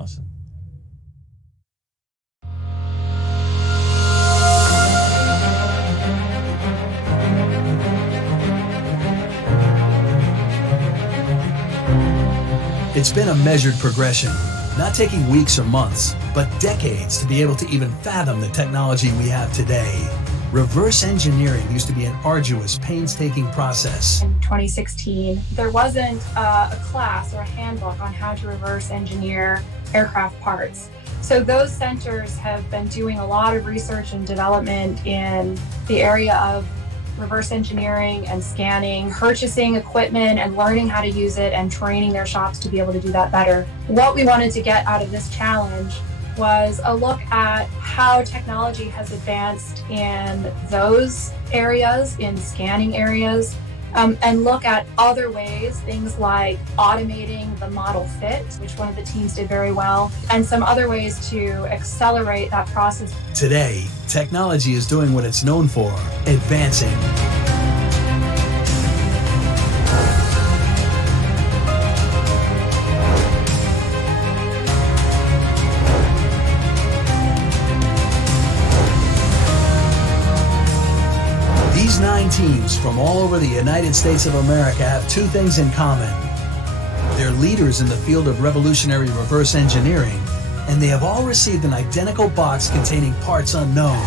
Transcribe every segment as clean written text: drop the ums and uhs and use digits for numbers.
Awesome. It's been a measured progression, not taking weeks or months, but decades to be able to even fathom the technology we have today. Reverse engineering used to be an arduous, painstaking process. In 2016, there wasn't a class or a handbook on how to reverse engineer aircraft parts. So those centers have been doing a lot of research and development in the area of reverse engineering and scanning, purchasing equipment and learning how to use it and training their shops to be able to do that better. What we wanted to get out of this challenge was a look at how technology has advanced in those areas, in scanning areas, and look at other ways, things like automating the model fit, which one of the teams did very well, and some other ways to accelerate that process. Today, technology is doing what it's known for, advancing. These 9 teams from all over the United States of America have 2 things in common. They're leaders in the field of revolutionary reverse engineering, and they have all received an identical box containing parts unknown.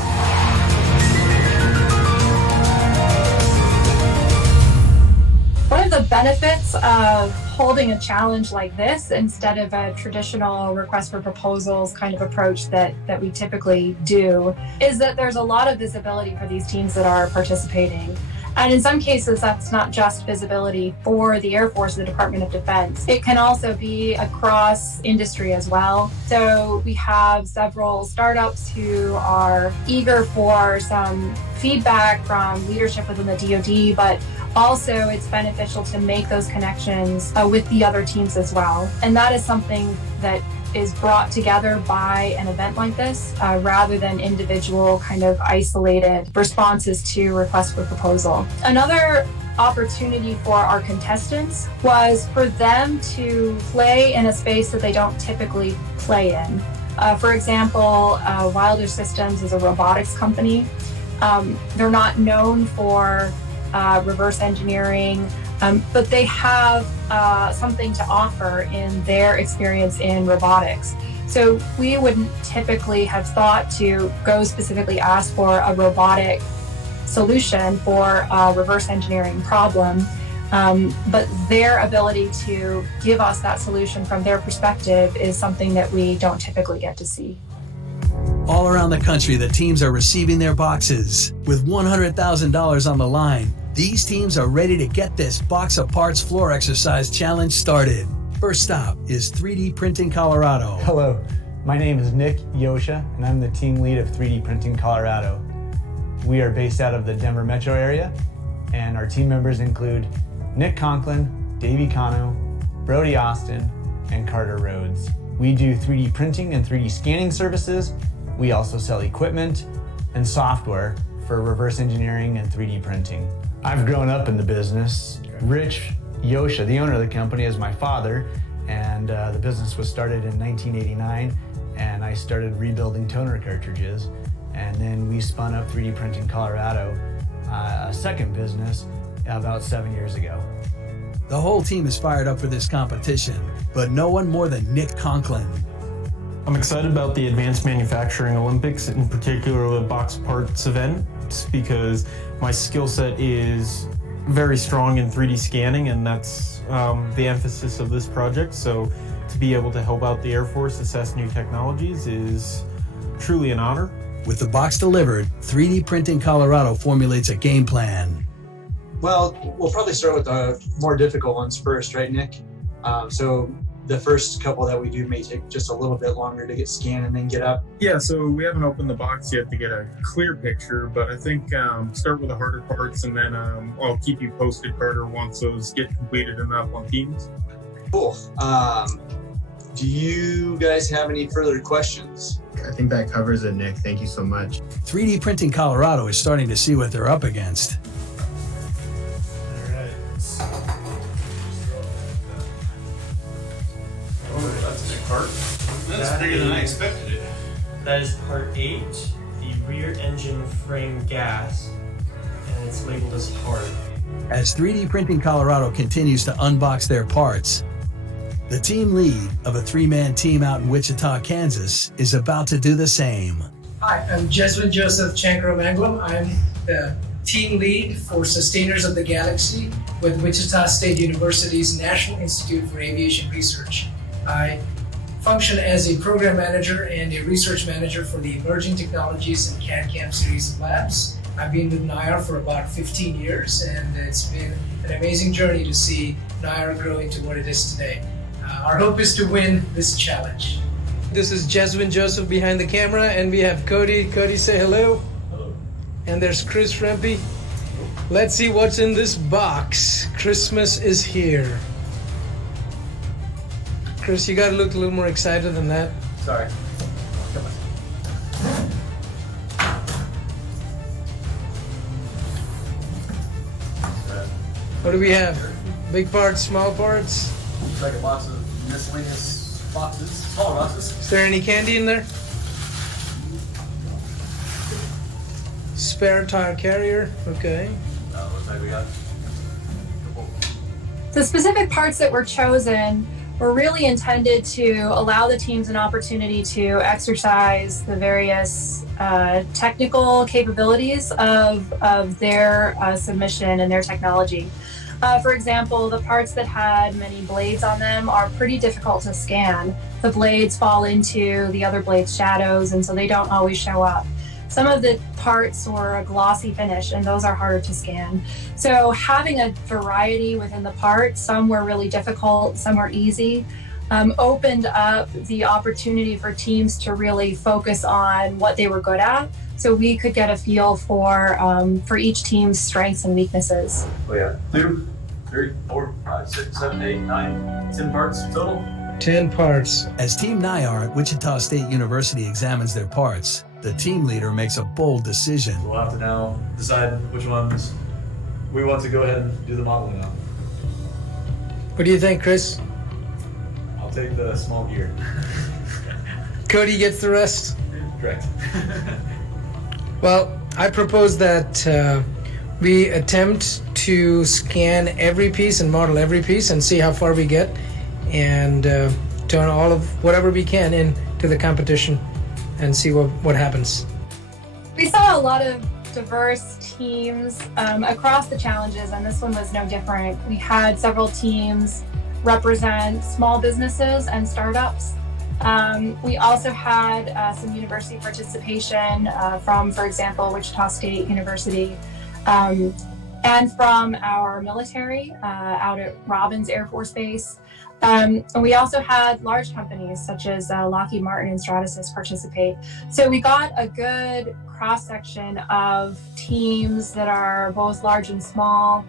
One of the benefits of holding a challenge like this instead of a traditional request for proposals kind of approach that we typically do is that there's a lot of visibility for these teams that are participating. And in some cases, that's not just visibility for the Air Force, the Department of Defense. It can also be across industry as well. So we have several startups who are eager for some feedback from leadership within the DoD, but also it's beneficial to make those connections with the other teams as well. And that is something that is brought together by an event like this, rather than individual kind of isolated responses to requests for proposal. Another opportunity for our contestants was for them to play in a space that they don't typically play in. For example, Wilder Systems is a robotics company. They're not known for reverse engineering, but they have something to offer in their experience in robotics. So we wouldn't typically have thought to go specifically ask for a robotic solution for a reverse engineering problem, but their ability to give us that solution from their perspective is something that we don't typically get to see. All around the country, the teams are receiving their boxes. With $100,000 on the line, these teams are ready to get this box of parts floor exercise challenge started. First stop is 3D Printing Colorado. Hello, my name is Nick Nyosha, and I'm the team lead of 3D Printing Colorado. We are based out of the Denver metro area, and our team members include Nick Conklin, Davey Cano, Brody Austin, and Carter Rhodes. We do 3D printing and 3D scanning services. We also sell equipment and software for reverse engineering and 3D printing. I've grown up in the business. Rich Nyosha, the owner of the company, is my father, and the business was started in 1989, and I started rebuilding toner cartridges, and then we spun up 3D Printing Colorado, a second business, about 7 years ago. The whole team is fired up for this competition, but no one more than Nick Conklin. I'm excited about the Advanced Manufacturing Olympics, in particular the box parts event, because my skill set is very strong in 3D scanning, and that's the emphasis of this project. So to be able to help out the Air Force assess new technologies is truly an honor. With the box delivered, 3D Printing Colorado formulates a game plan. Well, we'll probably start with the more difficult ones first, right, Nick? So the first couple that we do may take just a little bit longer to get scanned and then get up. Yeah, so we haven't opened the box yet to get a clear picture, but I think start with the harder parts, and then I'll keep you posted, Carter, once those get completed and up on Teams. Cool. Do you guys have any further questions? I think that covers it, Nick. Thank you so much. 3D Printing Colorado is starting to see what they're up against. Oh, that's a big part. That's bigger than I expected it. That is part 8, the rear engine frame gas, and it's labeled as hard. As 3D Printing Colorado continues to unbox their parts, the team lead of a 3-man team out in Wichita, Kansas is about to do the same. Hi, I'm Jeswin Joseph Chankro-Manglam. I'm the team lead for Sustainers of the Galaxy with Wichita State University's National Institute for Aviation Research. I function as a program manager and a research manager for the Emerging Technologies and CAD/CAM series of labs. I've been with NIAR for about 15 years, and it's been an amazing journey to see NIAR grow into what it is today. Our hope is to win this challenge. This is Jeswin Joseph behind the camera, and we have Cody. Cody, say hello. Hello. And there's Chris Rempe. Let's see what's in this box. Christmas is here. Chris, you gotta look a little more excited than that. Sorry. What do we have? Big parts, small parts? Looks like a box of miscellaneous boxes, smaller boxes. Is there any candy in there? Spare tire carrier, okay. Looks like we got. The specific parts that were chosen were really intended to allow the teams an opportunity to exercise the various technical capabilities of their submission and their technology. For example, the parts that had many blades on them are pretty difficult to scan. The blades fall into the other blade's shadows, and so they don't always show up. Some of the parts were a glossy finish, and those are harder to scan. So having a variety within the parts, some were really difficult, some were easy, opened up the opportunity for teams to really focus on what they were good at, so we could get a feel for each team's strengths and weaknesses. We have 2, 3, 4, 5, 6, 7, 8, 9, 10 parts total. 10 parts. As Team NIAR at Wichita State University examines their parts, the team leader makes a bold decision. We'll have to now decide which ones we want to go ahead and do the modeling on. What do you think, Chris? I'll take the small gear. Cody gets the rest? Correct. Well, I propose that we attempt to scan every piece and model every piece and see how far we get, and turn all of whatever we can into the competition and see what happens. We saw a lot of diverse teams across the challenges, and this one was no different. We had several teams represent small businesses and startups. We also had some university participation from, for example, Wichita State University, and from our military out at Robins Air Force Base. And we also had large companies such as Lockheed Martin and Stratasys participate. So we got a good cross-section of teams that are both large and small,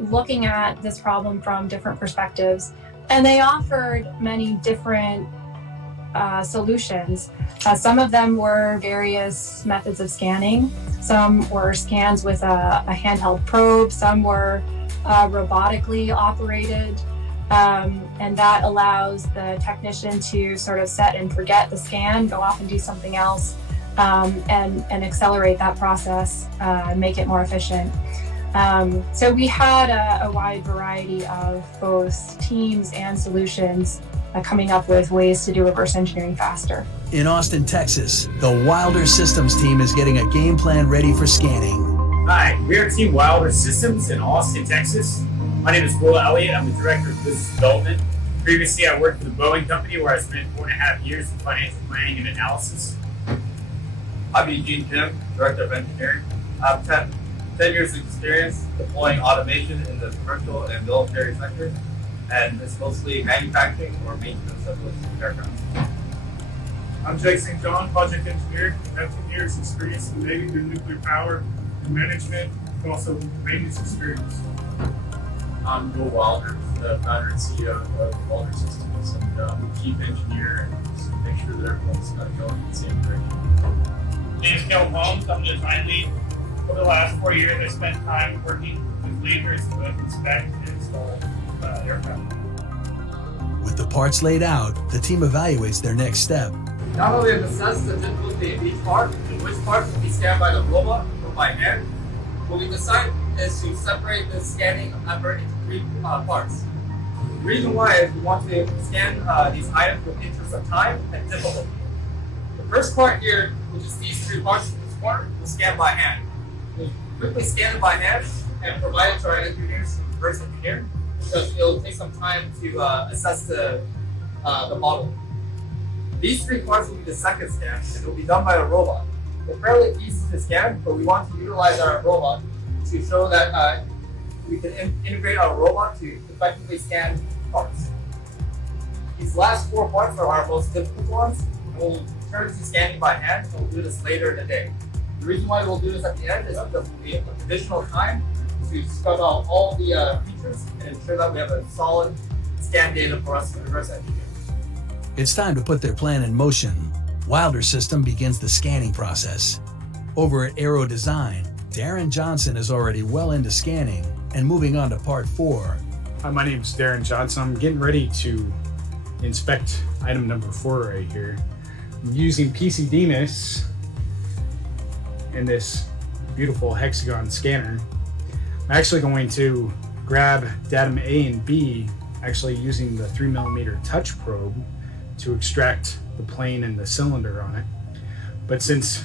looking at this problem from different perspectives. And they offered many different solutions. Some of them were various methods of scanning. Some were scans with a handheld probe. Some were robotically operated. And that allows the technician to sort of set and forget the scan, go off and do something else, and accelerate that process, make it more efficient. So we had a wide variety of both teams and solutions coming up with ways to do reverse engineering faster. In Austin, Texas, the Wilder Systems team is getting a game plan ready for scanning. Hi, we are Team Wilder Systems in Austin, Texas. My name is Will Elliott. I'm the Director of Business Development. Previously, I worked for the Boeing Company, where I spent 4.5 years in financial planning and analysis. I'm Eugene Jim, Director of Engineering. I have 10 years of experience deploying automation in the commercial and military sector, and it's mostly manufacturing or maintenance of those aircraft. I'm Jake St. John, Project Engineer. I have 10 years experience in Navy through nuclear power and management, and also maintenance experience. I'm Will Wilder, the founder and CEO of Wilder Systems, and chief engineer, and just make sure that everyone's going in the same direction. My name is Caleb Holmes. I'm the design lead. Over the last 4 years, I spent time working with lasers to inspect and install aircraft. With the parts laid out, the team evaluates their next step. Now that we have assessed the difficulty of each part and which parts will be scanned by the robot or by hand, what we decide is to separate the scanning effort into three parts. The reason why is we want to scan these items with interest of time and difficulty. The first part here, which is these three parts in this corner, we'll scan by hand. We'll quickly scan it by hand and provide it to our engineers to reverse engineer, because it'll take some time to assess the model. These three parts will be the second scan, and it will be done by a robot. They're fairly easy to scan, but we want to utilize our robot to show that we can integrate our robot to effectively scan parts. These last four parts are our most difficult ones, and we'll turn to scanning by hand, and we'll do this later in the day. The reason why we'll do this at the end is because we have additional time to scrub out all the features and ensure that we have a solid scan data for us to reverse engineer. It's time to put their plan in motion. Wilder System begins the scanning process. Over at Aero Design, Darren Johnson is already well into scanning and moving on to part 4. Hi, my name is Darren Johnson. I'm getting ready to inspect item number 4 right here. I'm using PCDness and this beautiful hexagon scanner. I'm actually going to grab datum A and B, actually using the 3mm touch probe to extract the plane and the cylinder on it. But since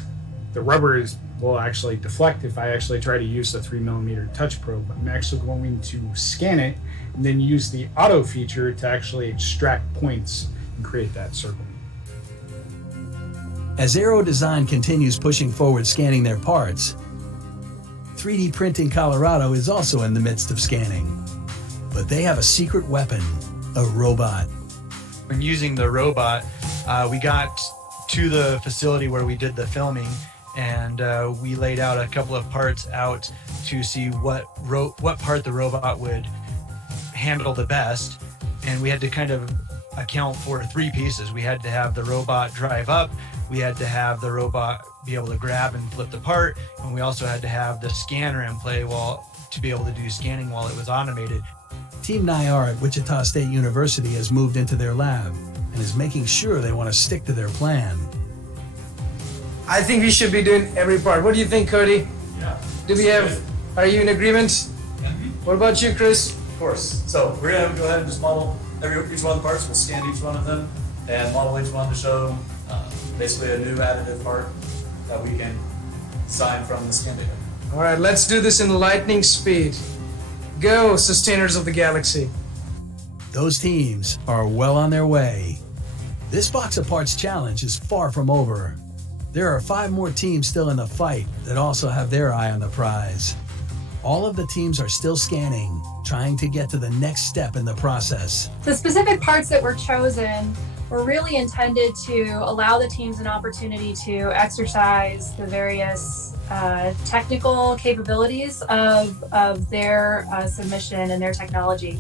the rubber will actually deflect if I actually try to use the 3mm touch probe, I'm actually going to scan it and then use the auto feature to actually extract points and create that circle. As Aero Design continues pushing forward scanning their parts, 3D Printing Colorado is also in the midst of scanning. But they have a secret weapon, a robot. When using the robot, we got to the facility where we did the filming, and we laid out a couple of parts out to see what part the robot would handle the best. And we had to kind of account for 3 pieces. We had to have the robot drive up, we had to have the robot be able to grab and flip the part, and we also had to have the scanner in play to be able to do scanning while it was automated. Team NIR at Wichita State University has moved into their lab and is making sure they want to stick to their plan. I think we should be doing every part. What do you think, Cody? Yeah. Are you in agreement? Mm-hmm. What about you, Chris? Of course. So we're gonna go ahead and just model each one of the parts. We'll scan each one of them and model each one to show basically a new additive part that we can sign from the scan data. All right, let's do this in lightning speed. Go, Sustainers of the Galaxy. Those teams are well on their way. This Box of Parts challenge is far from over. There are 5 more teams still in the fight that also have their eye on the prize. All of the teams are still scanning, trying to get to the next step in the process. The specific parts that were chosen were really intended to allow the teams an opportunity to exercise the various technical capabilities of their submission and their technology.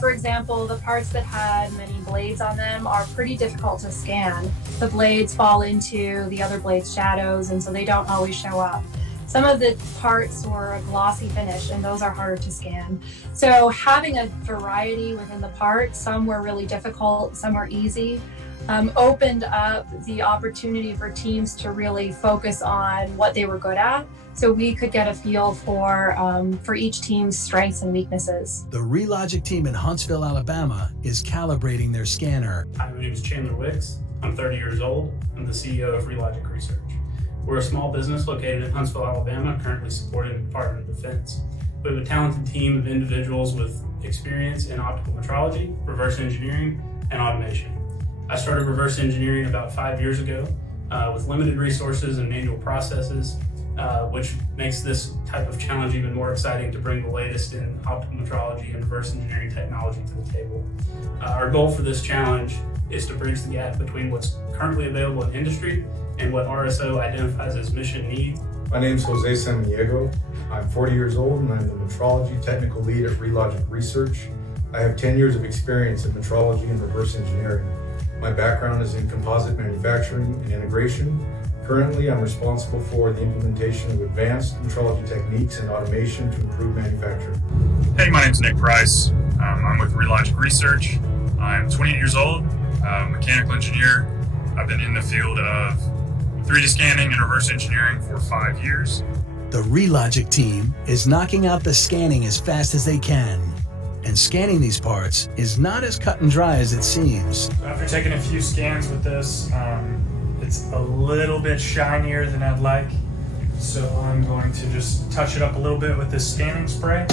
For example, the parts that had many blades on them are pretty difficult to scan. The blades fall into the other blade's shadows, and so they don't always show up. Some of the parts were a glossy finish, and those are harder to scan. So having a variety within the parts, some were really difficult, some were easy, opened up the opportunity for teams to really focus on what they were good at, so we could get a feel for each team's strengths and weaknesses. The Relogic team in Huntsville, Alabama is calibrating their scanner. Hi, my name is Chandler Wicks. I'm 30 years old. I'm the CEO of Relogic Research. We're a small business located in Huntsville, Alabama, currently supporting the Department of Defense. We have a talented team of individuals with experience in optical metrology, reverse engineering, and automation. I started reverse engineering about 5 years ago with limited resources and manual processes, which makes this type of challenge even more exciting to bring the latest in optical metrology and reverse engineering technology to the table. Our goal for this challenge is to bridge the gap between what's currently available in industry and what RSO identifies as mission need. My name is Jose Samaniego. I'm 40 years old and I'm the metrology technical lead at Relogic Research. I have 10 years of experience in metrology and reverse engineering. My background is in composite manufacturing and integration. Currently, I'm responsible for the implementation of advanced metrology techniques and automation to improve manufacturing. Hey, my name's Nick Price. I'm with Relogic Research. I'm 28 years old, mechanical engineer. I've been in the field of 3D scanning and reverse engineering for 5 years. The Relogic team is knocking out the scanning as fast as they can. And scanning these parts is not as cut and dry as it seems. After taking a few scans with this, it's a little bit shinier than I'd like. So I'm going to just touch it up a little bit with this scanning spray.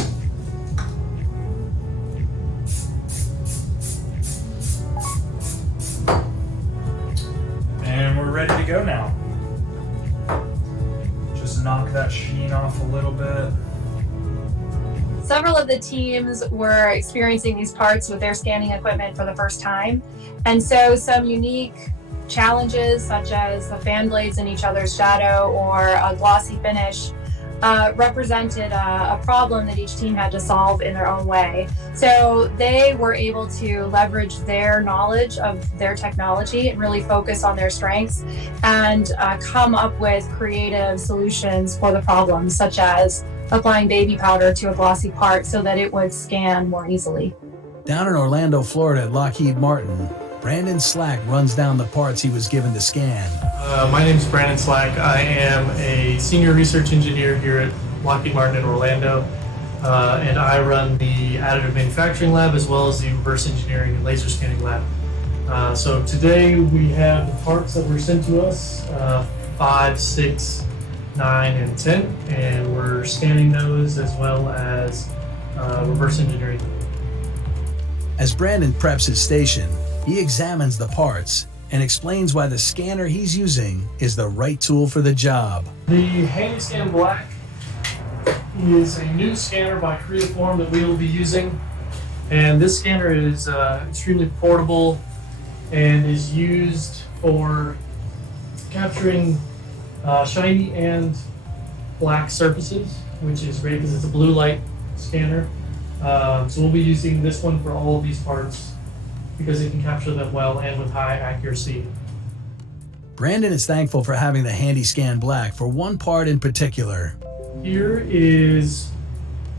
And we're ready to go now. Just knock that sheen off a little bit. Several of the teams were experiencing these parts with their scanning equipment for the first time. And so some unique challenges, such as the fan blades in each other's shadow or a glossy finish, represented a problem that each team had to solve in their own way. So they were able to leverage their knowledge of their technology and really focus on their strengths and come up with creative solutions for the problems, such as applying baby powder to a glossy part so that it would scan more easily. Down in Orlando, Florida at Lockheed Martin, Brandon Slack runs down the parts he was given to scan. My name is Brandon Slack. I am a senior research engineer here at Lockheed Martin in Orlando, and I run the additive manufacturing lab as well as the reverse engineering and laser scanning lab. So today we have the parts that were sent to us, 5, 6, 9, and 10, and we're scanning those as well as reverse engineering. As Brandon preps his station, he examines the parts and explains why the scanner he's using is the right tool for the job. The HandyScan Black is a new scanner by Creaform that we will be using, and this scanner is extremely portable and is used for capturing shiny and black surfaces, which is great because it's a blue light scanner. So we'll be using this one for all of these parts because it can capture them well and with high accuracy. Brandon is thankful for having the HandyScan Black for one part in particular. Here is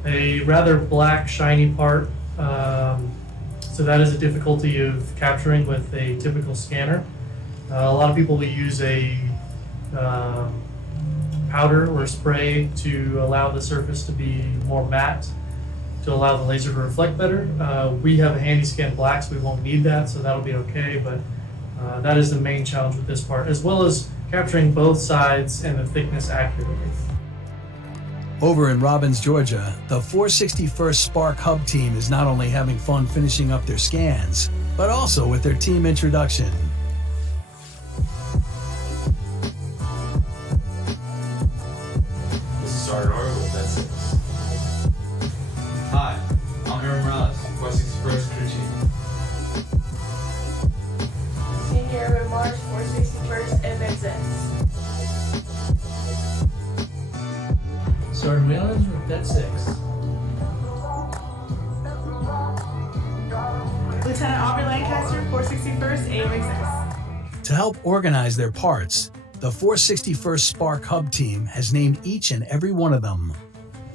a rather black, shiny part. So that is a difficulty of capturing with a typical scanner. A lot of people will use a powder or spray to allow the surface to be more matte, to allow the laser to reflect better. We have a HandyScan Black, so we won't need that, so that'll be okay, but that is the main challenge with this part, as well as capturing both sides and the thickness accurately. Over in Robbins, Georgia, the 461st Spark Hub team is not only having fun finishing up their scans, but also with their team introduction. This is Sergeant Argo with That 6. Hi, I'm Aaron Morales, 461st Crew Chief. Senior Urban March, 461st MXS. Sergeant Whalens with That 6. Lieutenant Aubrey Lancaster, 461st AMXS. To help organize their parts, the 461st Spark Hub team has named each and every one of them.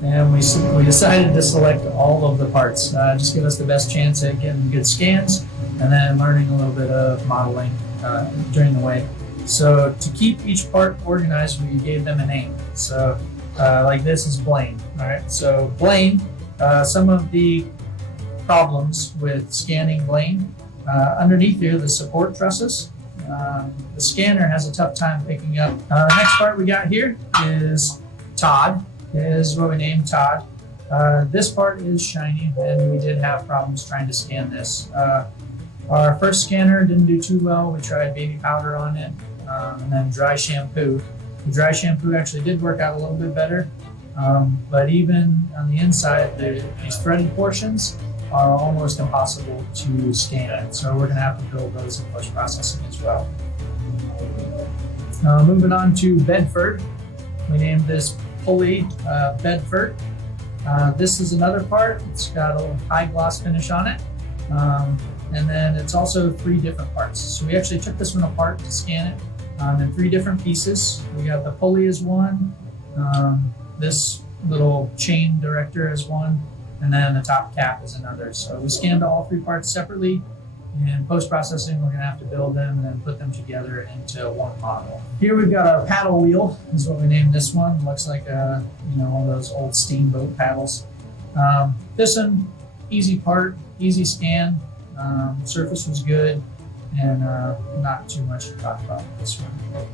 And we decided to select all of the parts, just give us the best chance at getting good scans and then learning a little bit of modeling during the way. So to keep each part organized, we gave them a name. So like this is Blaine. All right, so Blaine, some of the problems with scanning Blaine, underneath here, the support trusses. The scanner has a tough time picking up. The next part we got here is Todd. Is what we named Todd. This part is shiny, and we did have problems trying to scan this. Our first scanner didn't do too well. We tried baby powder on it, and then dry shampoo. The dry shampoo actually did work out a little bit better, but even on the inside, these threaded portions are almost impossible to scan. So we're gonna have to build those in post-processing as well. Moving on to Bedford. We named this Pulley Bedford. This is another part. It's got a high gloss finish on it. And then it's also 3 different parts. So we actually took this one apart to scan it in 3 different pieces. We got the pulley as one, this little chain director as one, and then the top cap is another. So we scanned all 3 parts separately, In post-processing, we're gonna have to build them and then put them together into one model. Here we've got our paddle wheel, is what we named this one. Looks like one of those old steamboat paddles. This one, easy part, easy scan. Surface was good, and not too much to talk about with this one.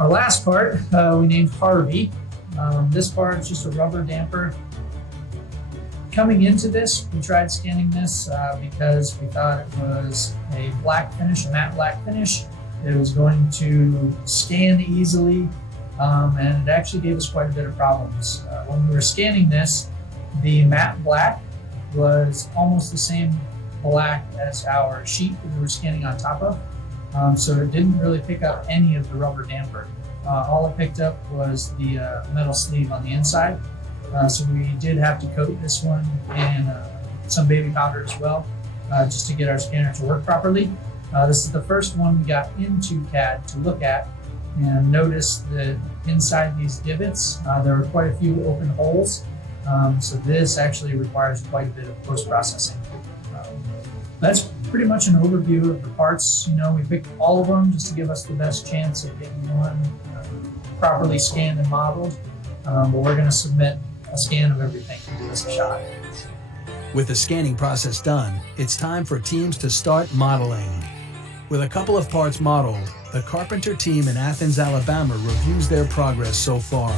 Our last part, we named Harvey. This part is just a rubber damper. Coming into this, we tried scanning this because we thought it was a black finish, a matte black finish. It was going to scan easily, and it actually gave us quite a bit of problems. When we were scanning this, the matte black was almost the same black as our sheet that we were scanning on top of. So it didn't really pick up any of the rubber damper. All it picked up was the metal sleeve on the inside. So we did have to coat this one in some baby powder as well, just to get our scanner to work properly. This is the first one we got into CAD to look at, and notice that inside these divots, there are quite a few open holes. So this actually requires quite a bit of post-processing. That's pretty much an overview of the parts. We picked all of them just to give us the best chance of getting one properly scanned and modeled. But we're going to submit a scan of everything and give us a shot. With the scanning process done, it's time for teams to start modeling. With a couple of parts modeled, the Carpenter team in Athens, Alabama reviews their progress so far.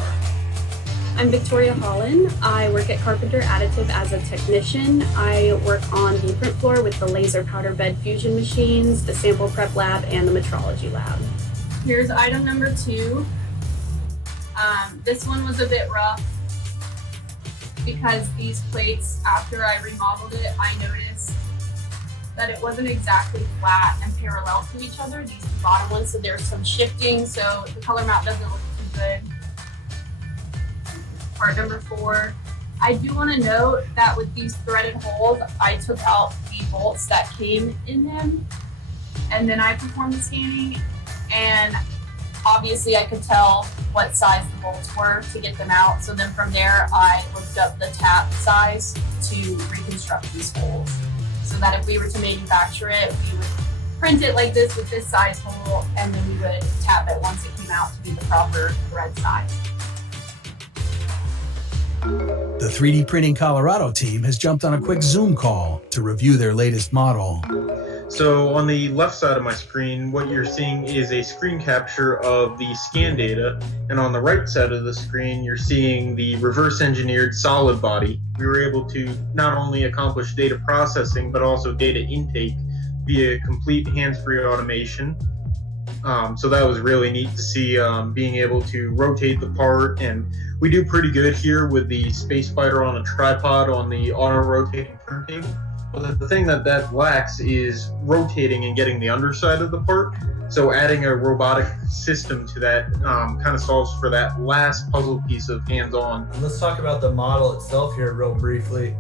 I'm Victoria Holland. I work at Carpenter Additive as a technician. I work on the print floor with the laser powder bed fusion machines, the sample prep lab, and the metrology lab. Here's item number 2. This one was a bit rough because these plates, after I remodeled it, I noticed that it wasn't exactly flat and parallel to each other, these bottom ones, so there's some shifting, so the color map doesn't look too good. Part number 4, I do want to note that with these threaded holes, I took out the bolts that came in them, and then I performed the scanning, and obviously I could tell what size the bolts were to get them out. So then from there, I looked up the tap size to reconstruct these holes, so that if we were to manufacture it, we would print it like this with this size hole, and then we would tap it once it came out to be the proper thread size. The 3D Printing Colorado team has jumped on a quick Zoom call to review their latest model. So on the left side of my screen, what you're seeing is a screen capture of the scan data. And on the right side of the screen, you're seeing the reverse engineered solid body. We were able to not only accomplish data processing, but also data intake via complete hands-free automation. So that was really neat to see, being able to rotate the part, and we do pretty good here with the space fighter on a tripod on the auto rotating turntable. But the thing that lacks is rotating and getting the underside of the part. So adding a robotic system to that kind of solves for that last puzzle piece of hands-on. Let's talk about the model itself here real briefly.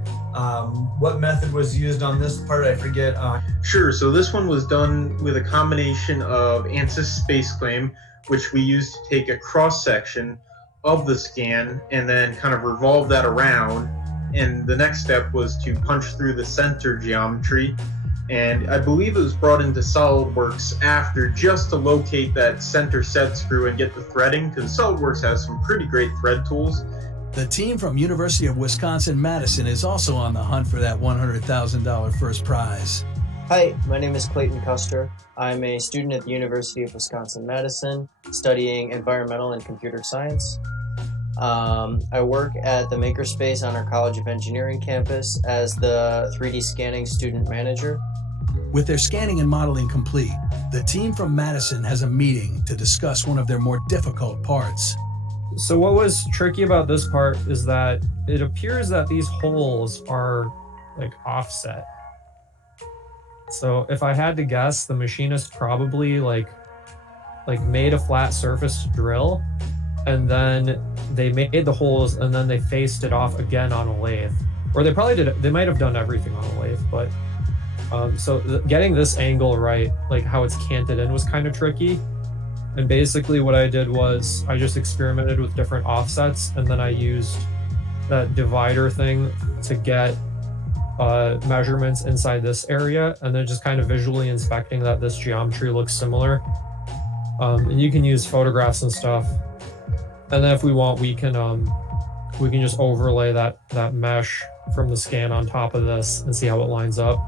What method was used on this part? I forget. Sure, so this one was done with a combination of ANSYS SpaceClaim, which we used to take a cross-section of the scan and then kind of revolve that around. And the next step was to punch through the center geometry. And I believe it was brought into SolidWorks after, just to locate that center set screw and get the threading, because SolidWorks has some pretty great thread tools. The team from University of Wisconsin-Madison is also on the hunt for that $100,000 first prize. Hi, my name is Clayton Custer. I'm a student at the University of Wisconsin-Madison studying environmental and computer science. I work at the Makerspace on our College of Engineering campus as the 3D scanning student manager. With their scanning and modeling complete, the team from Madison has a meeting to discuss one of their more difficult parts. So what was tricky about this part is that it appears that these holes are like offset. So if I had to guess, the machinist probably like made a flat surface to drill, and then they made the holes and then they faced it off again on a lathe. Or they probably did, they might have done everything on a lathe, but getting this angle right, like how it's canted in, was kind of tricky. And basically what I did was I just experimented with different offsets, and then I used that divider thing to get measurements inside this area, and then just kind of visually inspecting that this geometry looks similar. And you can use photographs and stuff. And then if we want, we can just overlay that mesh from the scan on top of this and see how it lines up.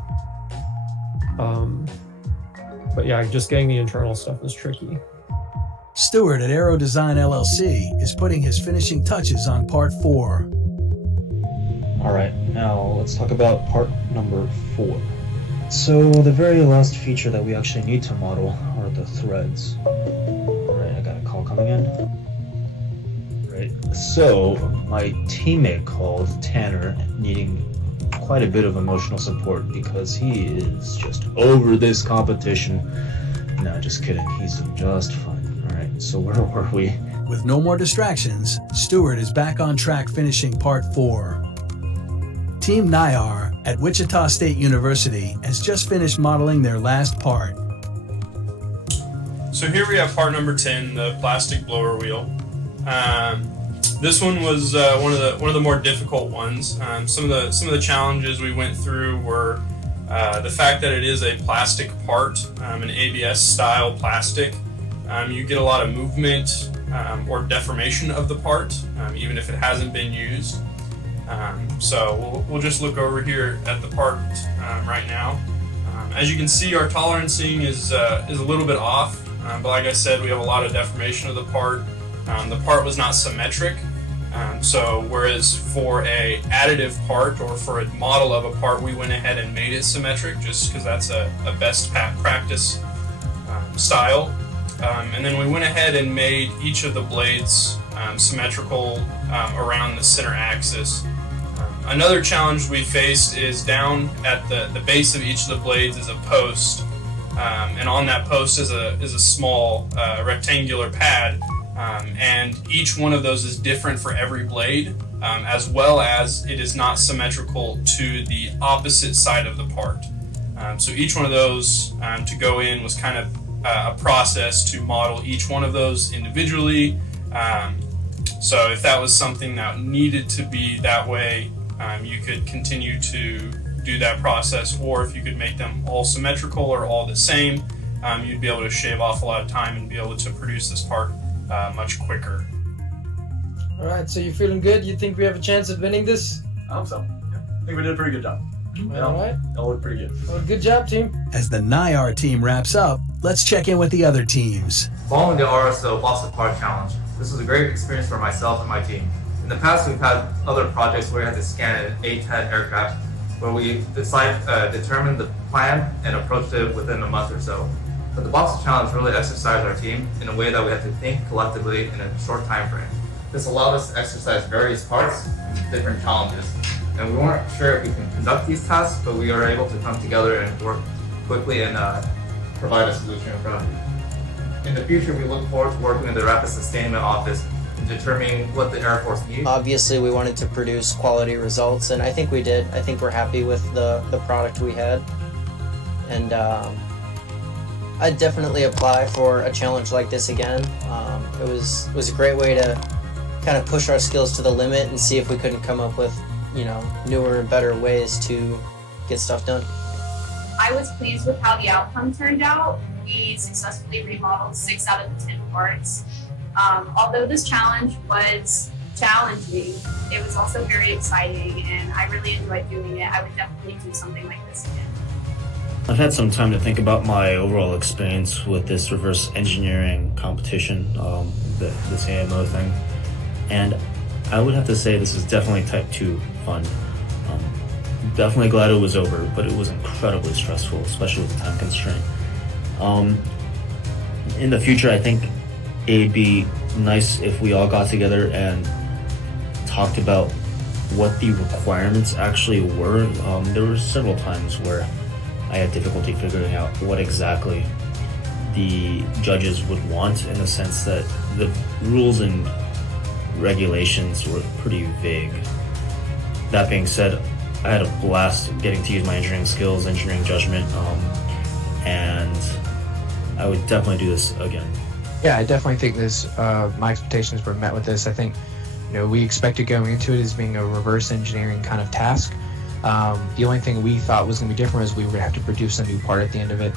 But yeah, just getting the internal stuff is tricky. Stewart at Aero Design LLC is putting his finishing touches on part 4. All right, now let's talk about part number 4. So the very last feature that we actually need to model are the threads. All right, I got a call coming in. Right, so my teammate called Tanner, needing quite a bit of emotional support because he is just over this competition. No, just kidding, he's just fine. All right, so where were we? With no more distractions, Stewart is back on track finishing part 4. Team NIAR at Wichita State University has just finished modeling their last part. So here we have part number 10, the plastic blower wheel. This one was one of the more difficult ones. Some of the challenges we went through were the fact that it is a plastic part, an ABS style plastic. You get a lot of movement or deformation of the part, even if it hasn't been used. So we'll just look over here at the part right now. As you can see, our tolerancing is a little bit off, but like I said, we have a lot of deformation of the part. The part was not symmetric, so whereas for a additive part or for a model of a part, we went ahead and made it symmetric just because that's a best practice style. And then we went ahead and made each of the blades symmetrical around the center axis. Another challenge we faced is down at the base of each of the blades is a post, and on that post is a small rectangular pad, and each one of those is different for every blade, as well as it is not symmetrical to the opposite side of the part. So each one of those to go in was kind of a process to model each one of those individually. So if that was something that needed to be that way, you could continue to do that process, or if you could make them all symmetrical or all the same, you'd be able to shave off a lot of time and be able to produce this part much quicker. All right, so you feeling good? You think we have a chance at winning this? I hope so. Yeah. I think we did a pretty good job. All right. That looked pretty good. Well, good job, team. As the NIAR team wraps up, let's check in with the other teams. Following the RSO Box Apart Challenge, this was a great experience for myself and my team. In the past, we've had other projects where we had to scan an A-10 aircraft, where we determined the plan and approached it within a month or so. But the Box Challenge really exercised our team in a way that we had to think collectively in a short time frame. This allowed us to exercise various parts and different challenges. And we weren't sure if we can conduct these tasks, but we were able to come together and work quickly and provide a solution for them. In the future, we look forward to working with the Rapid Sustainment Office in determining what the Air Force needs. Obviously, we wanted to produce quality results, and I think we did. I think we're happy with the product we had. And I'd definitely apply for a challenge like this again. It was a great way to kind of push our skills to the limit and see if we couldn't come up with, newer and better ways to get stuff done. I was pleased with how the outcome turned out. We successfully remodeled 6 out of the 10 parts. Although this challenge was challenging, it was also very exciting, and I really enjoyed doing it. I would definitely do something like this again. I've had some time to think about my overall experience with this reverse engineering competition, this AMO thing, and I would have to say this is definitely type 2 fun. Definitely glad it was over, but it was incredibly stressful, especially with the time constraint. In the future, I think it'd be nice if we all got together and talked about what the requirements actually were. There were several times where I had difficulty figuring out what exactly the judges would want, in the sense that the rules and regulations were pretty vague. That being said, I had a blast getting to use my engineering skills, engineering judgment, and I would definitely do this again. Yeah, I definitely think this. My expectations were met with this. I think, we expected going into it as being a reverse engineering kind of task, The only thing we thought was going to be different was we would have to produce a new part at the end of it.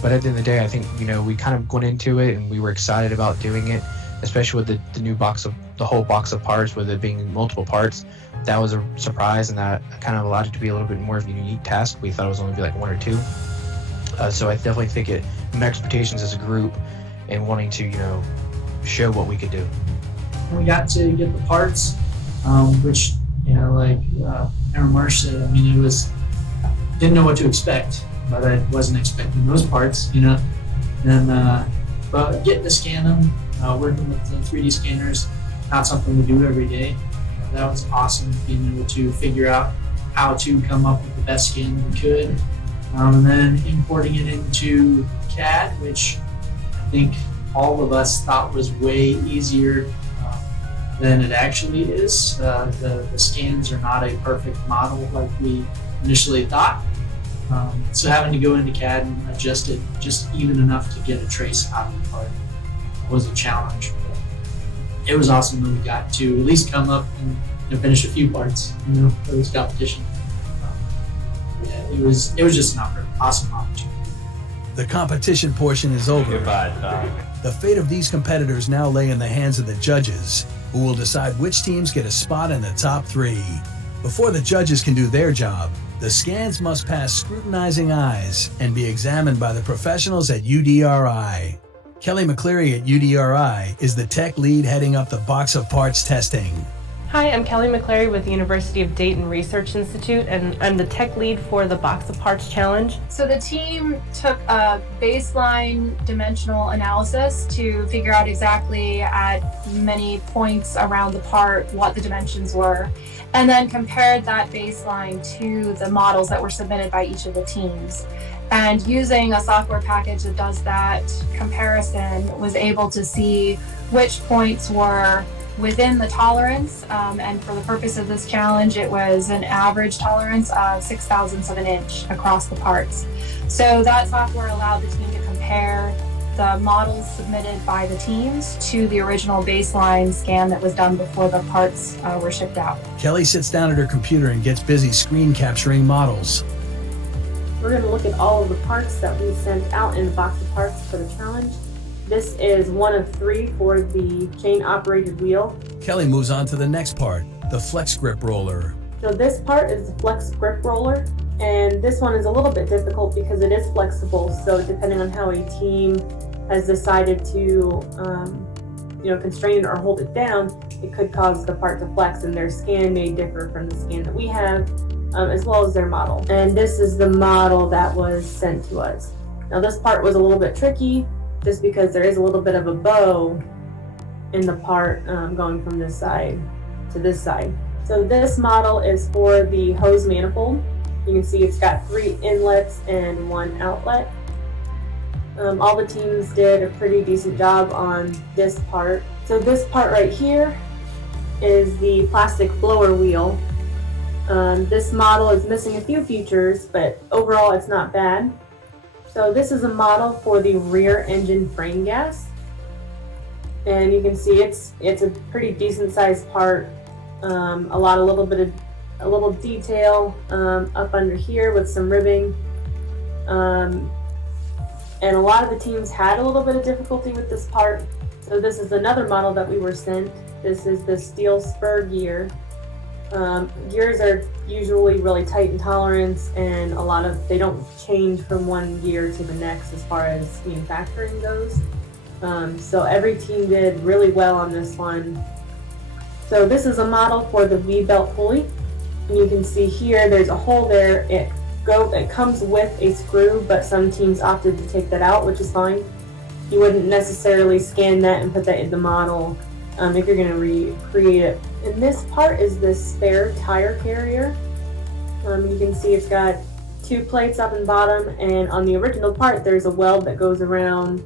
But at the end of the day, I think, we kind of went into it and we were excited about doing it, especially with the new the whole box of parts, with it being multiple parts. That was a surprise, and that kind of allowed it to be a little bit more of a unique task. We thought it was only be like one or two. So I definitely think it met expectations as a group and wanting to, show what we could do. We got to get the parts, which, like Aaron Marsh said, it was, didn't know what to expect, but I wasn't expecting those parts, And but getting to scan them, working with the 3D scanners, not something we do every day. That was awesome, being able to figure out how to come up with the best scan we could. And then importing it into CAD, which I think all of us thought was way easier than it actually is. The scans are not a perfect model like we initially thought. So having to go into CAD and adjust it just even enough to get a trace out of the part was a challenge. But it was awesome that we got to at least come up and finish a few parts, for this competition. It was just an awesome opportunity. The competition portion is over. Goodbye, Doc. The fate of these competitors now lay in the hands of the judges, who will decide which teams get a spot in the top 3. Before the judges can do their job, the scans must pass scrutinizing eyes and be examined by the professionals at UDRI. Kelly McCleary at UDRI is the tech lead heading up the box of parts testing. Hi, I'm Kelly McCleary with the University of Dayton Research Institute, and I'm the tech lead for the Box of Parts Challenge. So the team took a baseline dimensional analysis to figure out exactly at many points around the part what the dimensions were, and then compared that baseline to the models that were submitted by each of the teams. And using a software package that does that comparison, was able to see which points were within the tolerance, and for the purpose of this challenge, it was an average tolerance of 0.006 of an inch across the parts. So that software allowed the team to compare the models submitted by the teams to the original baseline scan that was done before the parts were shipped out. Kelly sits down at her computer and gets busy screen capturing models. We're going to look at all of the parts that we sent out in the box of parts for the challenge. This is one of 3 for the chain-operated wheel. Kelly moves on to the next part, the flex grip roller. So this part is the flex grip roller, and this one is a little bit difficult because it is flexible. So depending on how a team has decided to, constrain it or hold it down, it could cause the part to flex, and their scan may differ from the scan that we have, as well as their model. And this is the model that was sent to us. Now this part was a little bit tricky, just because there is a little bit of a bow in the part going from this side to this side. So this model is for the hose manifold. You can see it's got 3 inlets and 1 outlet. All the teams did a pretty decent job on this part. So this part right here is the plastic blower wheel. This model is missing a few features, but overall it's not bad. So this is a model for the rear engine frame gas, and you can see it's a pretty decent sized part. A little detail up under here with some ribbing, and a lot of the teams had a little bit of difficulty with this part. So this is another model that we were sent. This is the steel spur gear. Gears are usually really tight in tolerance, and they don't change from one gear to the next as far as manufacturing goes. So every team did really well on this one. So this is a model for the V-belt pulley, and you can see here there's a hole there. It comes with a screw, but some teams opted to take that out, which is fine. You wouldn't necessarily scan that and put that in the model if you're going to recreate it. And this part is the spare tire carrier. You can see it's got 2 plates up and bottom, and on the original part there's a weld that goes around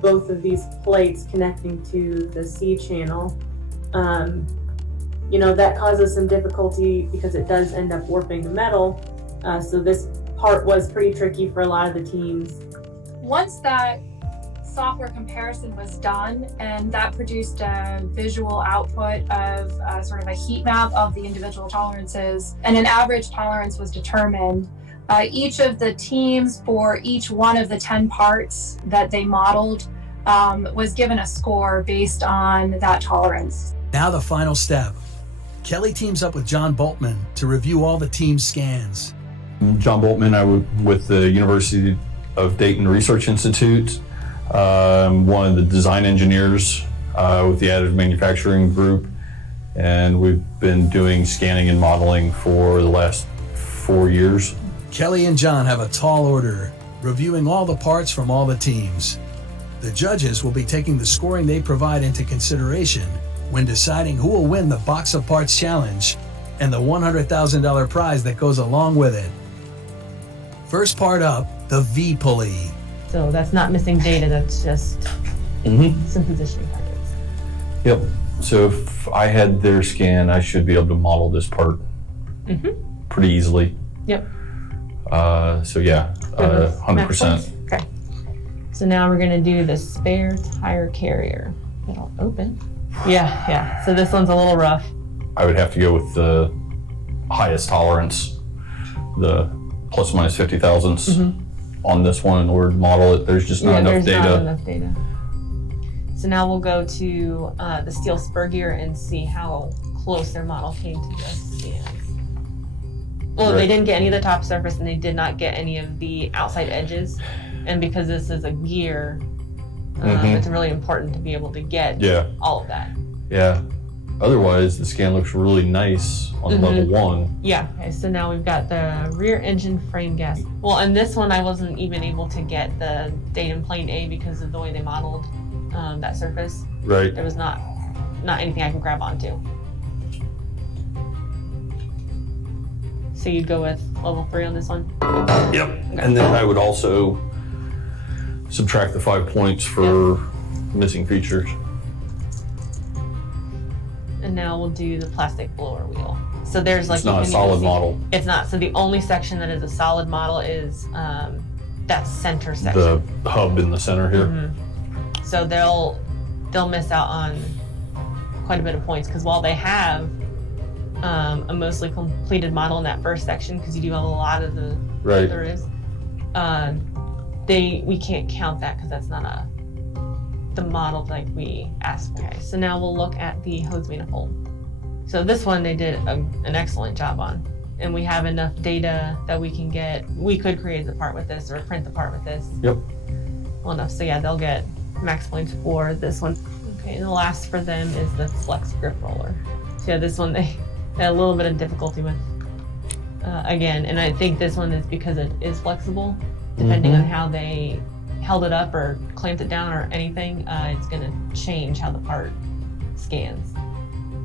both of these plates connecting to the C channel. That causes some difficulty because it does end up warping the metal. So this part was pretty tricky for a lot of the teams. Once that software comparison was done, and that produced a visual output of sort of a heat map of the individual tolerances, and an average tolerance was determined. Each of the teams for each one of the 10 parts that they modeled was given a score based on that tolerance. Now the final step. Kelly teams up with John Boltman to review all the team's scans. John Boltman, I work with the University of Dayton Research Institute. I'm one of the design engineers with the additive manufacturing group, and we've been doing scanning and modeling for the last 4 years. Kelly and John have a tall order, reviewing all the parts from all the teams. The judges will be taking the scoring they provide into consideration when deciding who will win the Box of Parts Challenge and the $100,000 prize that goes along with it. First part up, the V pulley. So that's not missing data, that's just some positioning targets. Yep. So if I had their scan, I should be able to model this part pretty easily. Yep. So yeah, 100%. Okay. So now we're gonna do the spare tire carrier. It'll open. Yeah. So this one's a little rough. I would have to go with the highest tolerance, the plus minus 50 thousandths on this one in order to model it. There's just not enough data. Not enough data. So now we'll go to the steel spur gear and see how close their model came to the scans. Well, they didn't get any of the top surface, and they did not get any of the outside edges. And because this is a gear, it's really important to be able to get all of that. Yeah. Otherwise, the scan looks really nice on level 1. Yeah. Okay. So now we've got the rear engine frame gas. Well, and this one I wasn't even able to get the data in plane A because of the way they modeled that surface. Right. There was not anything I could grab onto. So you'd go with level 3 on this one? Yep. Okay. And then I would also subtract the 5 points for missing features. And now we'll do the plastic blower wheel. So there's like... It's not a solid model. It's not. So the only section that is a solid model is that center section. The hub in the center here. So they'll miss out on quite a bit of points because while they have a mostly completed model in that first section, because you do have a lot of the there is, we can't count that because that's not the model like we asked for. Okay, so now we'll look at the hose manifold. So this one they did an excellent job on, and we have enough data that we could create the part with this or print the part with this. Yep. Well enough, so yeah, they'll get max points for this one. Okay, and the last for them is the flex grip roller. So yeah, this one they had a little bit of difficulty with again, and I think this one is because it is flexible. Depending on how they held it up or clamped it down or anything, it's going to change how the part scans.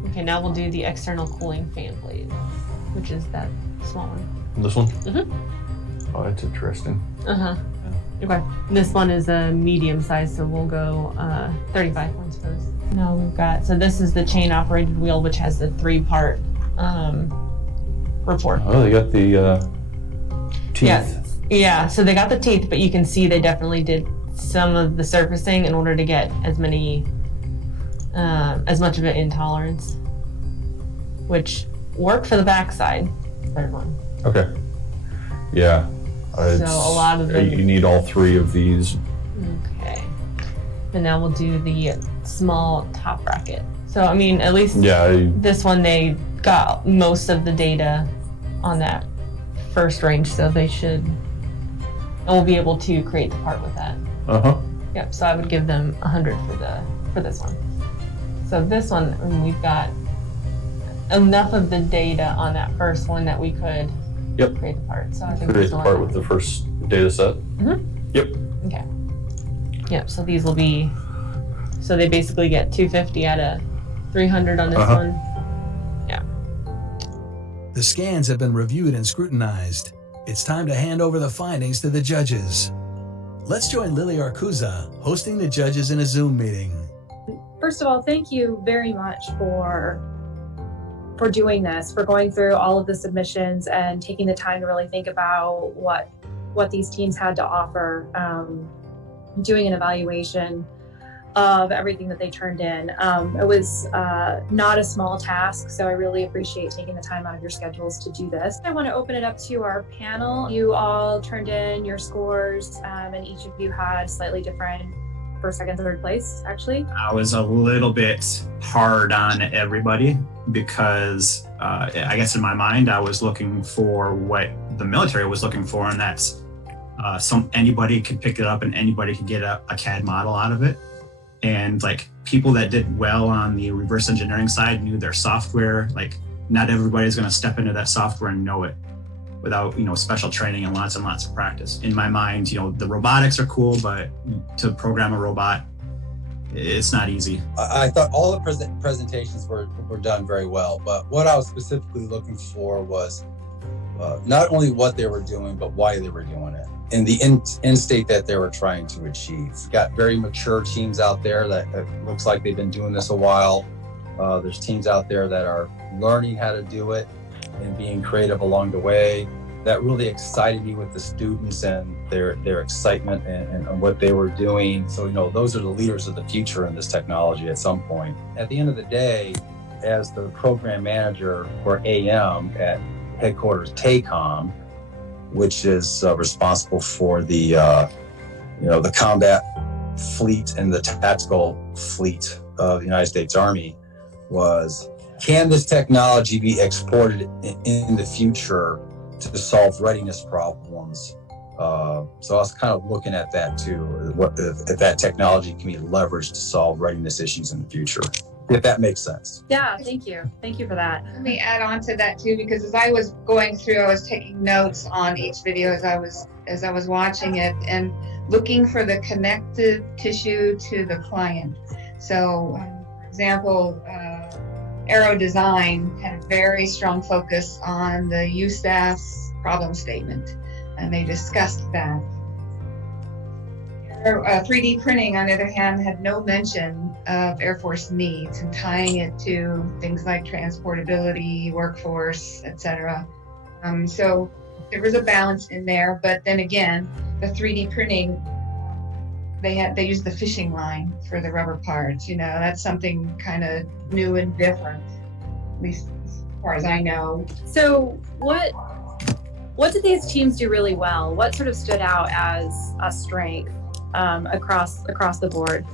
Okay, now we'll do the external cooling fan blade, which is that small one. This one? Oh, that's interesting. Okay, this one is a medium size, so we'll go 35 points for this. Now we've got, so this is the chain operated wheel, which has the 3-part report. Oh, they got the teeth. Yeah, so they got the teeth, but you can see they definitely did some of the surfacing in order to get as much of it in tolerance, which worked for the backside. Third one. Okay. Yeah. So a lot of them. You need all 3 of these. Okay. And now we'll do the small top bracket. So I mean, at least this one they got most of the data on that first range, so they should. And we'll be able to create the part with that. Yep. So I would give them 100 for this one. So this one, we've got enough of the data on that first one that we could create the part. So I think create the part with the first data set. Yep. Okay. Yep. So these will be. So they basically get 250 out of 300 on this one. Yeah. The scans have been reviewed and scrutinized. It's time to hand over the findings to the judges. Let's join Lily Arcuza, hosting the judges in a Zoom meeting. First of all, thank you very much for doing this, for going through all of the submissions and taking the time to really think about what these teams had to offer. doing an evaluation of everything that they turned in. It was not a small task, so I really appreciate taking the time out of your schedules to do this. I want to open it up to our panel. You all turned in your scores, and each of you had slightly different first, second, third place, actually. I was a little bit hard on everybody because I guess in my mind, I was looking for what the military was looking for, and that's anybody could pick it up and anybody could get a CAD model out of it. And like people that did well on the reverse engineering side knew their software. Like not everybody's going to step into that software and know it without, special training and lots of practice. In my mind, the robotics are cool, but to program a robot, it's not easy. I thought all the presentations were done very well, but what I was specifically looking for was not only what they were doing, but why they were doing it. And the end state that they were trying to achieve. We've got very mature teams out there that looks like they've been doing this a while. There's teams out there that are learning how to do it and being creative along the way. That really excited me with the students and their excitement and what they were doing. So, those are the leaders of the future in this technology at some point. At the end of the day, as the program manager for AM at headquarters TACOM, which is responsible for the combat fleet and the tactical fleet of the United States Army, was, can this technology be exported in the future to solve readiness problems? So I was kind of looking at that too, if that technology can be leveraged to solve readiness issues in the future. If that makes sense. Yeah, thank you. Thank you for that. Let me add on to that too, because as I was going through, I was taking notes on each video as I was watching it and looking for the connective tissue to the client. So, for example, Aero Design had a very strong focus on the USAS problem statement, and they discussed that. 3D printing, on the other hand, had no mention of Air Force needs and tying it to things like transportability, workforce, etc. So there was a balance in there, but then again, the 3D printing, they used the fishing line for the rubber parts. That's something kind of new and different, at least as far as I know. So what did these teams do really well? What sort of stood out as a strength across the board?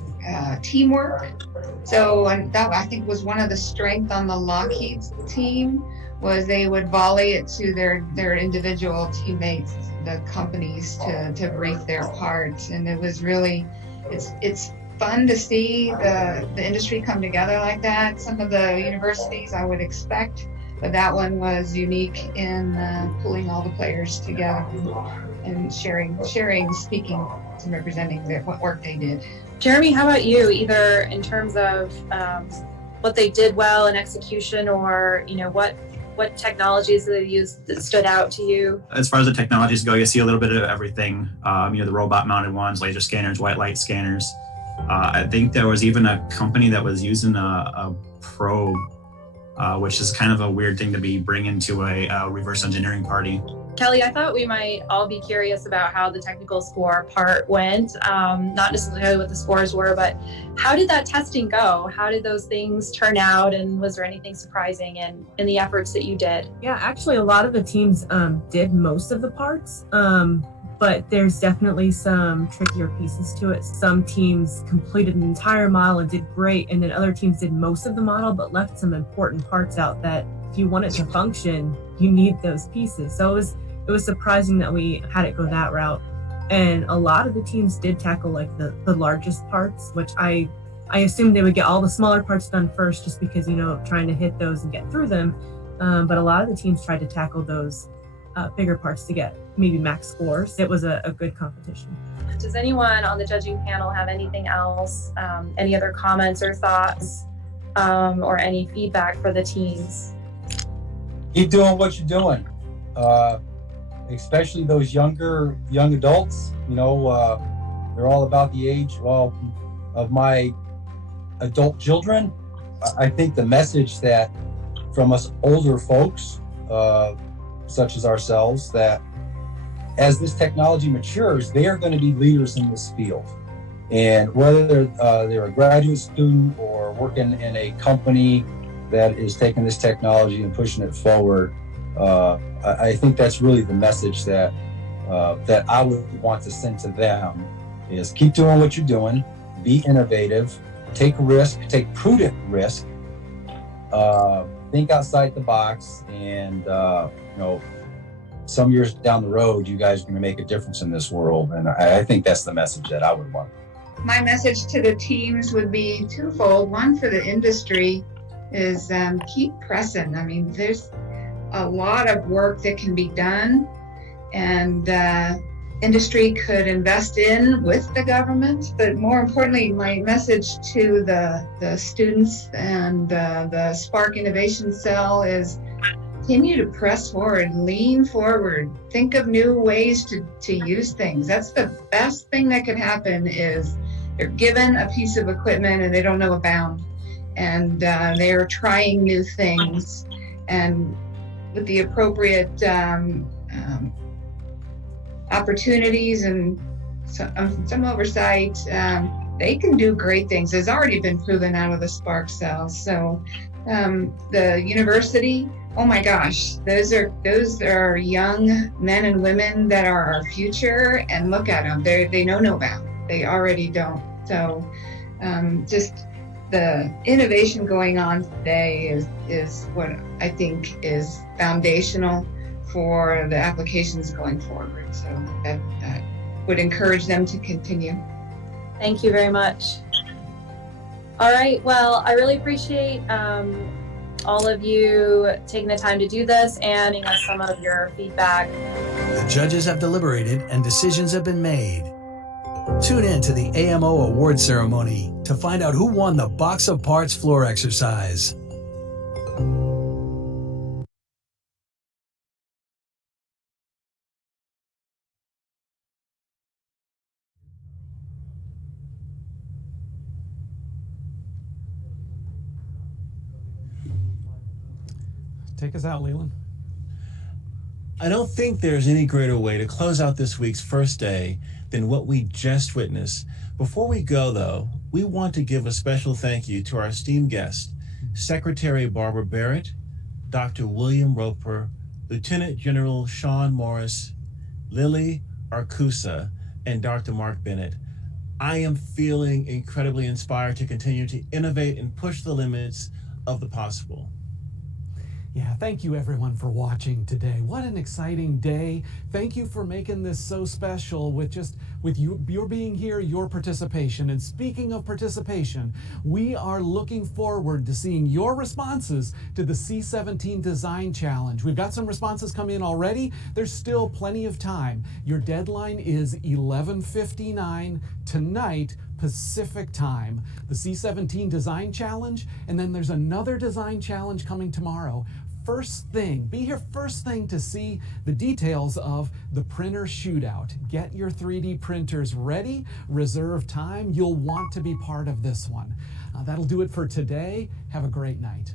Teamwork. So that I think was one of the strengths on the Lockheed team, was they would volley it to their individual teammates, the companies, to brief their parts. And it was really, it's fun to see the industry come together like that. Some of the universities I would expect, but that one was unique in pulling all the players together and sharing, speaking, and representing what work they did. Jeremy, how about you, either in terms of what they did well in execution, or what technologies that they used that stood out to you? As far as the technologies go, you see a little bit of everything. The robot mounted ones, laser scanners, white light scanners. I think there was even a company that was using a probe, which is kind of a weird thing to be bringing to a reverse engineering party. Kelly, I thought we might all be curious about how the technical score part went. Not necessarily what the scores were, but how did that testing go? How did those things turn out? And was there anything surprising in the efforts that you did? Yeah, actually a lot of the teams did most of the parts, but there's definitely some trickier pieces to it. Some teams completed an entire model and did great, and then other teams did most of the model but left some important parts out that if you want it to function, you need those pieces. So it was surprising that we had it go that route. And a lot of the teams did tackle like the largest parts, which I assumed they would get all the smaller parts done first, just because, trying to hit those and get through them. But a lot of the teams tried to tackle those bigger parts to get maybe max scores. It was a good competition. Does anyone on the judging panel have anything else, any other comments or thoughts, or any feedback for the teams? Keep doing what you're doing. Especially those young adults, they're all about the age of my adult children. I think the message that from us older folks, such as ourselves, that as this technology matures, they are going to be leaders in this field. And whether they're a graduate student or working in a company that is taking this technology and pushing it forward, I think that's really the message that I would want to send to them is keep doing what you're doing, be innovative, take risk, take prudent risk, think outside the box, and some years down the road, you guys are going to make a difference in this world. And I think that's the message that I would want. My message to the teams would be twofold. One for the industry is keep pressing. I mean, there's a lot of work that can be done, and industry could invest in with the government. But more importantly, my message to the students and the Spark Innovation Cell is continue to press forward, lean forward, think of new ways to use things. That's the best thing that could happen is they're given a piece of equipment and they don't know a bound. And they're trying new things. And with the appropriate opportunities and some oversight, they can do great things. It's already been proven out of the Spark cells. So the university, oh my gosh, those are young men and women that are our future, and look at them. They know no bound. They already don't. So just the innovation going on today is what I think is foundational for the applications going forward. So that would encourage them to continue. Thank you very much. All right, well, I really appreciate all of you taking the time to do this and giving us some of your feedback. The judges have deliberated and decisions have been made. Tune in to the AMO award ceremony to find out who won the Box of Parts floor exercise. Take us out, Leland. I don't think there's any greater way to close out this week's first day than what we just witnessed. Before we go, though, we want to give a special thank you to our esteemed guests, Secretary Barbara Barrett, Dr. William Roper, Lieutenant General Sean Morris, Lily Arcusa, and Dr. Mark Bennett. I am feeling incredibly inspired to continue to innovate and push the limits of the possible. Yeah, thank you everyone for watching today. What an exciting day. Thank you for making this so special with your being here, your participation. And speaking of participation, we are looking forward to seeing your responses to the C17 Design Challenge. We've got some responses come in already. There's still plenty of time. Your deadline is 11:59 tonight, Pacific time, the C17 Design Challenge, and then there's another design challenge coming tomorrow. First thing, be here first thing to see the details of the printer shootout. Get your 3D printers ready, reserve time. You'll want to be part of this one. That'll do it for today. Have a great night.